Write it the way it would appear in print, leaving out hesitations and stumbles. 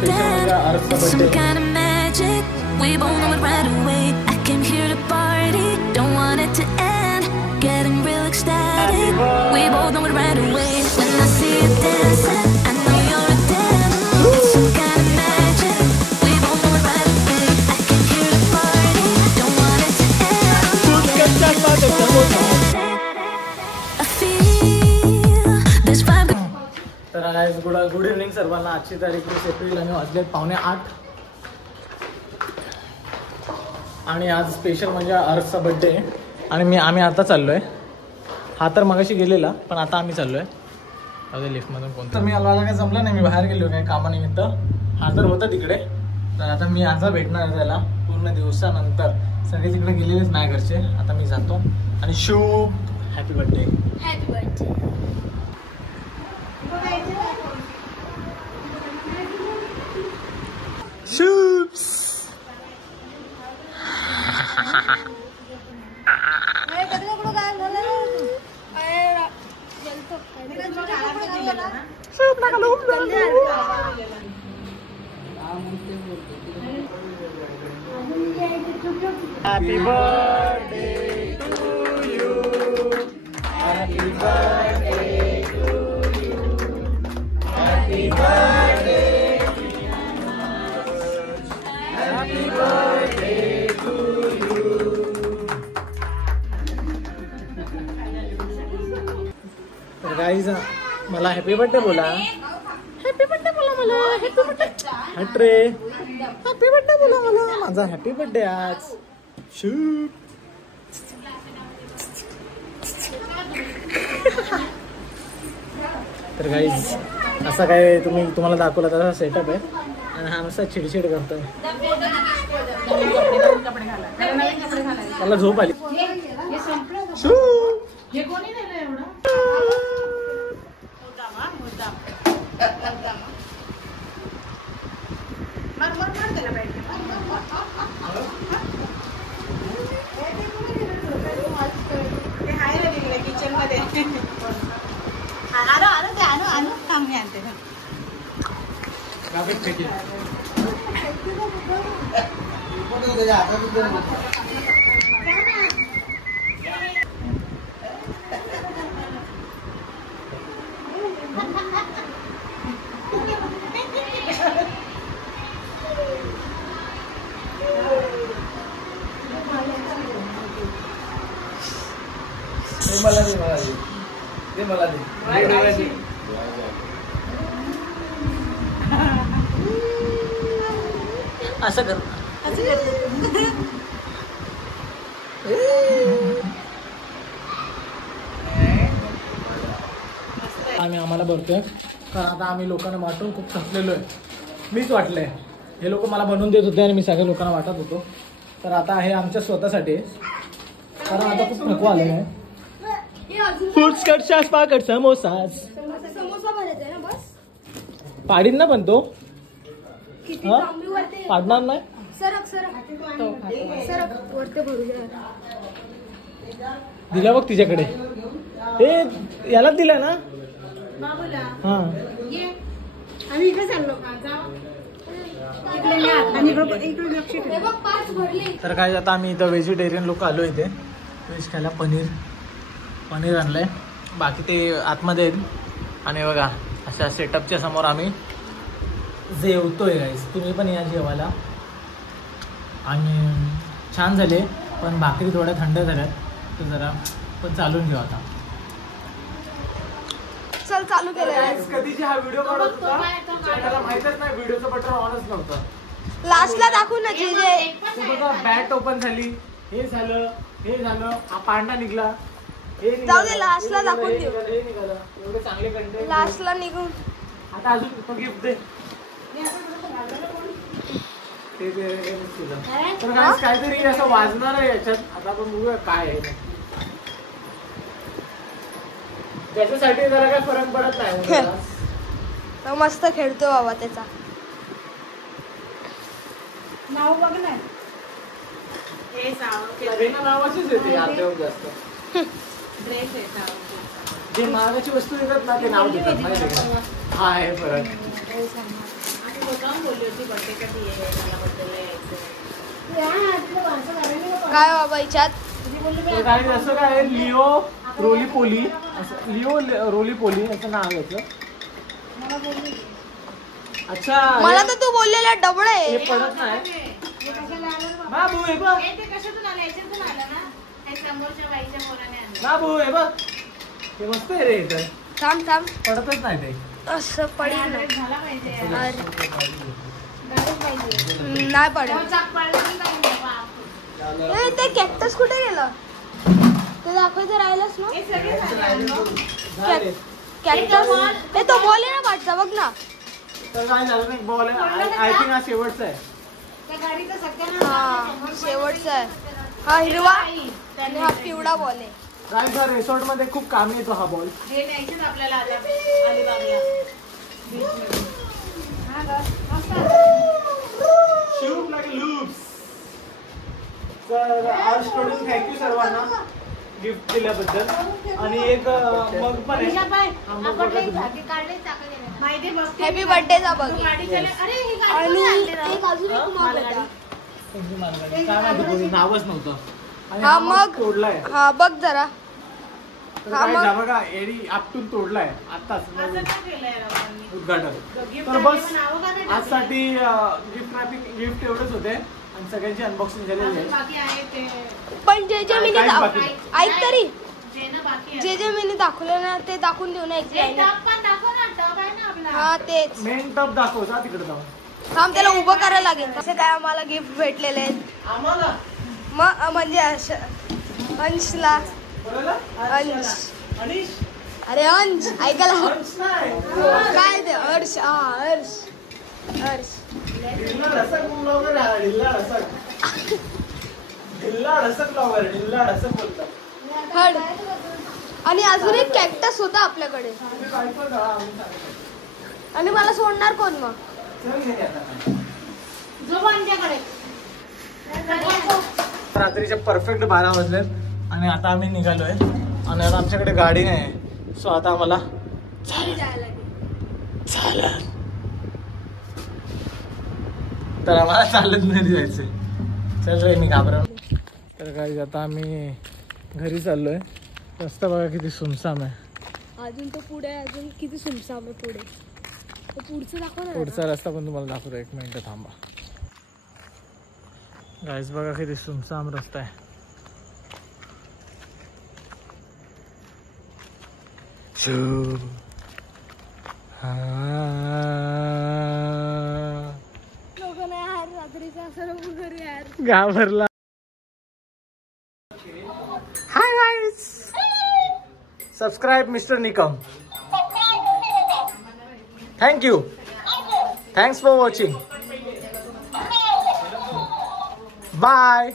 understand some kind of magic. We both know it right away. I came here to party, don't want it to end. Getting real ecstatic. We both know it right away. When I see you dancing, I know you're a damn. It's some kind of magic. We both know it right away. I came here to party, don't want it to end. I feel this vibe. तर आज good evening सर्वांना. आजची तारीख 20 April आणि वाजलेत 7:45 आणि आज special म्हणजे अर्सचा बड्डे आणि आम्ही आता चाललो आहे. हा तर मगाशी गेलेला पण आता आम्ही चाललो आहे अगदी लिफ्टमधून. कोणतं तर मी मला काय जमलं नाही, मी बाहेर गेलो काय कामानिमित्त. हा तर होता तिकडे, तर आता मी आज भेटणार आहे त्याला पूर्ण दिवसानंतर. सगळे तिकडे गेलेलेच माझ्या घरचे. आता मी जातो आणि शुभ हॅपी बर्थडे. Happy birthday. शुभ Happy birthday to you. Happy birthday to you. Happy birthday to you. Happy birthday to you. तर गाईज मला हॅपी बर्थडे बोला. हॅपी बर्थडे बोला मला. Happy birthday. हट रे. हॅपी बर्थडे बोला मला. माझा हॅपी बर्थडे आज. शुभ. तर गाईज असा काय तुम्हाला दाखवला तसा सेटअप आहे आणि हा नुसता चिडचिड करतोय. मला झोप आली. किचन मध्ये आणू थांब मी आणते. मला दे मला दे. असं कर. आम्हाला भरतोय कारण आता आम्ही लोकांना वाटून खूप थकलेलो आहे. मीच वाटलंय, हे लोक मला बनवून देत होते आणि मी सगळ्या लोकांना वाटत होतो. तर आता हे आमच्या स्वतःसाठी कारण आता खूप नको आलेलं आहे. फूड्स कडच्या पाकड समोसाच पाडीन ना पण तो पाडणार नाही. दिला बघ तिच्याकडे. हे यालाच दिलाय ना. हा तर काय आता आम्ही इथं व्हेजिटेरियन लोक आलो इथे व्हेज खायला. पनीर आणलंय, बाकी ते आतमध्ये आहेत. आणि बघा अशा सेटअपच्या समोर आम्ही जेवतोय गाईस. तुम्ही पण या जेवायला. आणि छान झाले पण भाकरी थोड्या थंड झाल्यात तर जरा पण चालून घेऊ आता. चल चालू केलं. कधीची हा व्हिडिओ काढत होता त्याला माहितच नाही व्हिडिओचं बटन ऑनच नव्हतं. लास्टला दाखवू ना जे तू बघा बॅट ओपन झाली, हे झालं हा पांढरा निघला. जाऊ दे लास्टला दाखवून देऊ. एवढे चांगले कंटेंट लास्टला निघून. आता अजून गिफ्ट दे. तर काहीतरी असं वाजणार आहे याच्यात. आता आपण बघूया काय आहे. त्याच्यासाठी जरा काय फरक पडत नाही. मस्त खेळतो बाबा त्याचा. नाव बघ ना. नावाचीच येते अर्ध्याहून जास्त. ड्रेस आहे. जे महागाची वस्तू येतात ना ते नाव देतात माहिती आहे का. हा आहे फरक. बर्थडे कधी आहे मला बर्थडेला यायचं. काय बाबा याच्यात तर काय असं काय लिओ रोली पोली असं लिओ रोली पोली असं नाव आहे याचं. अच्छा मला तर तू बोललेला डबळ हे आहे. पडत नाही हे कशाला आलं बाबा? बाबू हे बघ हे ते कशातून आलं? याच्यातून आलं ना? हे समोरच्या बाईच्या पोराने आणलं. बाबू हे बघ हे मस्त आहे रे इथं थांब थांब पडतच नाही ते. असं पडेल ना. झाला पाहिजे यार. अरे, गाडीच पाहिजे. नाही पडेल. चाक पाडलं की नाही बाप. ए, ते कॅक्टस कुठे गेलं ते दाखवायचं राहिलंच ना. हे सगळे झाले. कॅक्टस ए तो बॉल आहे ना पाठचा बघ ना. तर काय झालं नाही बॉल आय थिंक हा शेवटचा आहे. त्या गाडीचं सगळ्यांना हा शेवटचा आहे. हा हिरवा आणि हा पिवळा बॉल आहे. काय रिसॉर्ट मध्ये खूप कामी येतो हा बॉल. हे न्यायचेच आपल्याला आता अलिबागला बीचमध्ये. हा ग, मस्त आहे. Shoot like loops. तर आज स्टुडंट थँक्यू सर्वांना गिफ्ट दिल्याबद्दल आणि एक मग पण आहे. हा, मग बघा तुम्ही. माहिती आहे बघ. हॅपी बर्थडेचा बघ. तू गाडी चालव. अरे ही गाडी आणि कोणी आणली राव? एक अजून एक मग होता. कोणती मालगाडी? काय माहिती कोणी नावच नव्हतं. आणि हा हा मग मग तोडलाय. हा बघ जरा. तर हा काय मग. जा बघा एडी आपटून तोडलाय आताच असं का केलंय रावांनी? उद्घाटन. गिफ्ट तर आणि बस मग नावं का नाही टाकली? आजसाठी गिफ्ट एवढेच होते आणि सगळ्यांची अनबॉक्सिंग झालेली अजून आहे. बाकी आहे ते पण जे जे मी काहीच बाकी नाही. ऐक तरी जे ना बाकी आहे. जे जे मी दाखवलं ना ते दाखवून देऊ ना एक ते लाईन. टप पण दाखव ना. टप आहे ना आपला. हा तेच. मेन टप दाखव जा तिकडे जाऊन. थांब त्याला उभं करायला लागेल. असे काय आम्हाला गिफ्ट भेटलेले आहेत आम्हाला मग म्हणजे अंशला बरोबर? अंश अनिश अरे अंश ऐकायला अंश नाही. काय ते हर्ष हा हर्ष हर्ष ढिल्ला ढसक ब्लॉगर आहे, ढिल्ला ढसक. ढिल्ला ढसक ब्लॉगर, ढिल्ला ढसक बोलतात. हड आणि अजून एक कॅक्टस होता आपल्याकडे. तुम्ही बायको जा, आम्ही सांगतो. आणि मला सोडणार कोण मग. चल घे आता. जो आमच्याकडे. रात्रीचे परफेक्ट 12 वाजलेत आणि आता आम्ही निघालोय आणि आता आमच्याकडे गाडी नाही. सो आता आम्हाला चालत तर आम्हाला चालत नाही जायचंय. चल रे मी घाबरव. तर काही आता आम्ही घरी चाललोय. रस्ता बघा किती सुमसाम आहे. अजून तो पुढे अजून किती सुमसाम आहे पुढे. तो पुढचं दाखव ना. पुढचा रस्ता पण तुम्हाला दाखवतो. एक मिनिट थांबा. गाईस बघा किती सुमसाम रस्ता आहे. लोक नाही यार रात्रीचा असं घरी यार. घाबरला. Hi guys, subscribe mister Nikam. Thank you. Thanks for watching. Bye.